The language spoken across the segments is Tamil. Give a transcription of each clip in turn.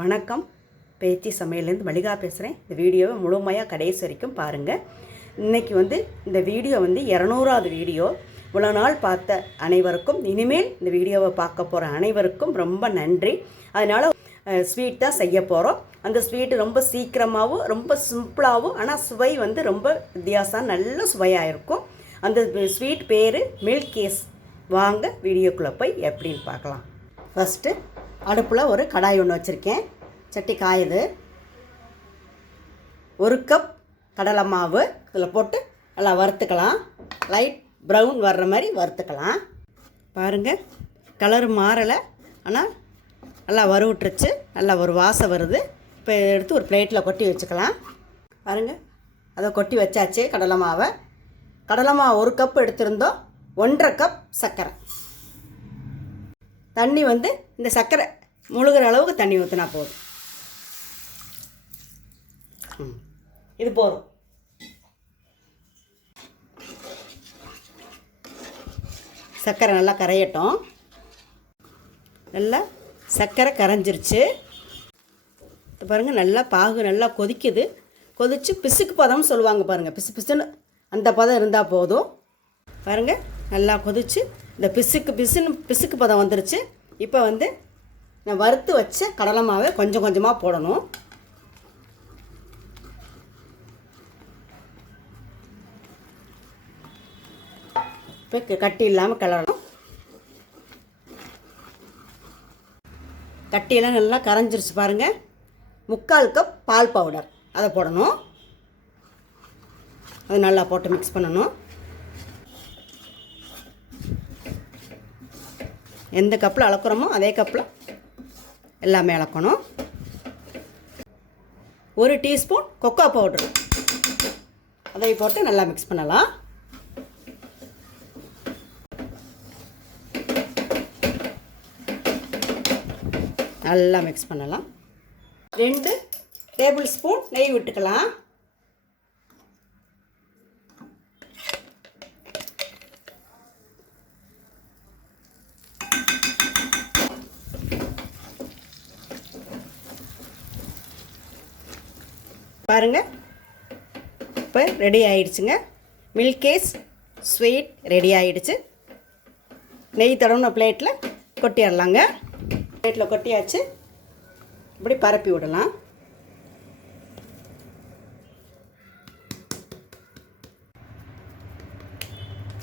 வணக்கம். பேச்சி சமையலேருந்து மளிகா பேசுகிறேன். இந்த வீடியோவை முழுமையாக கடைசி வரைக்கும் பாருங்கள். இன்றைக்கி இந்த வீடியோ 200வது வீடியோ. இவ்வளோ நாள் பார்த்த அனைவருக்கும், இனிமேல் இந்த வீடியோவை பார்க்க போகிற அனைவருக்கும் ரொம்ப நன்றி. அதனால் ஸ்வீட் தான் செய்ய போகிறோம். அந்த ஸ்வீட்டு ரொம்ப சீக்கிரமாகவும் ரொம்ப சிம்பிளாகவும், ஆனால் சுவை ரொம்ப வித்தியாசம், நல்ல சுவையாக இருக்கும். அந்த ஸ்வீட் பேர் மில்கேஷ். வாங்க வீடியோக்குள்ளே போய் எப்படின்னு பார்க்கலாம். ஃபஸ்ட்டு அடுப்பில் ஒரு கடாய் ஒன்று வச்சுருக்கேன். சட்டி காயுது. 1 கப் கடலை மாவு இதில் போட்டு நல்லா வறுத்துக்கலாம். லைட் ப்ரௌன் வர்ற மாதிரி வறுத்துக்கலாம். பாருங்கள், கலர் மாறலை, ஆனால் நல்லா வறுவிட்டுருச்சு. நல்லா ஒரு வாசம் வருது. இப்போ எடுத்து ஒரு பிளேட்டில் கொட்டி வச்சுக்கலாம். பாருங்கள், அதை கொட்டி வச்சாச்சு. கடலை மாவு 1 கப் எடுத்திருந்தோம். 1.5 கப் சர்க்கரை. தண்ணி இந்த சர்க்கரை முழுகிற அளவுக்கு தண்ணி ஊற்றினா போதும். இது போதும். சர்க்கரை நல்லா கரையட்டும். நல்லா சர்க்கரை கரைஞ்சிருச்சு. இது பாருங்கள், நல்லா பாகு நல்லா கொதிக்குது. கொதித்து பிசுக்கு பதம்னு சொல்லுவாங்க பாருங்கள். பிசு பிசுன்னு அந்த பதம் இருந்தால் போதும். பாருங்கள், நல்லா கொதித்து இந்த பிசுக்கு பதம் வந்துருச்சு. இப்போ நான் வறுத்து வச்ச கடலை மாவை கொஞ்சம் கொஞ்சமாக போடணும். இப்போ கட்டி இல்லாமல் கிளறணும். கட்டியெல்லாம் நல்லா கரைஞ்சிருச்சு பாருங்கள். 3/4 கப் பால் பவுடர் அதை போடணும். அது நல்லா போட்டு மிக்ஸ் பண்ணணும். எந்த கப்பில் அளக்குறோமோ அதே கப்பில் எல்லாமே அளக்கணும். 1 டீஸ்பூன் கொக்கோ பவுடர் அதை போட்டு நல்லா மிக்ஸ் பண்ணலாம். நல்லா மிக்ஸ் பண்ணலாம். 2 டேபிள் ஸ்பூன் நெய் விட்டுக்கலாம். பாருங்கள், இப்போ ரெடி ஆகிடுச்சுங்க. மில்கேஷ் ஸ்வீட் ரெடி ஆகிடுச்சு. நெய் தடவுன பிளேட்டில் கொட்டிடலாங்க. பிளேட்டில் கொட்டியாச்சு. இப்படி பரப்பி விடலாம்.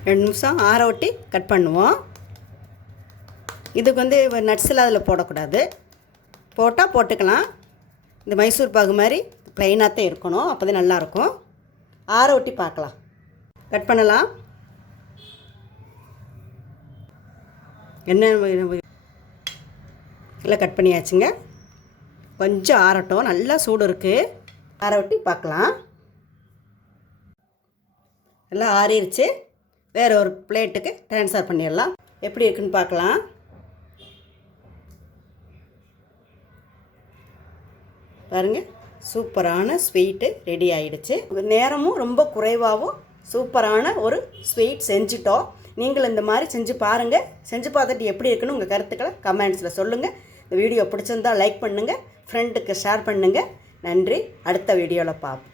ரெண்டு நிமிஷம் ஆற ஒட்டி கட் பண்ணுவோம். இதுக்கு நட்ஸ்லாம் அதில் போடக்கூடாது. போட்டால் போட்டுக்கலாம். இந்த மைசூர் பாகு மாதிரி ப்ளைனாக தான் இருக்கணும். அப்போ தான் நல்லாயிருக்கும். ஆற ஒட்டி பார்க்கலாம். கட் பண்ணலாம். என்ன இல்லை, கட் பண்ணியாச்சுங்க. கொஞ்சம் ஆறட்டும். நல்லா சூடு இருக்குது. ஆற ஒட்டி பார்க்கலாம். எல்லாம் ஆறிடுச்சு. வேறு ஒரு பிளேட்டுக்கு ட்ரான்ஸ்ஃபர் பண்ணிடலாம். எப்படி இருக்குன்னு பார்க்கலாம். பாருங்கள், சூப்பரான ஸ்வீட்டு ரெடி ஆகிடுச்சு. நேரமும் ரொம்ப குறைவாகவும் சூப்பரான ஒரு ஸ்வீட் செஞ்சுட்டோம். நீங்கள் இந்த மாதிரி செஞ்சு பாருங்கள். செஞ்சு பார்த்துட்டு எப்படி இருக்குன்னு உங்கள் கருத்துக்களை கமெண்ட்ஸில் சொல்லுங்கள். இந்த வீடியோ பிடிச்சிருந்தால் லைக் பண்ணுங்கள், ஃப்ரெண்டுக்கு ஷேர் பண்ணுங்கள். நன்றி. அடுத்த வீடியோவில் பார்ப்போம்.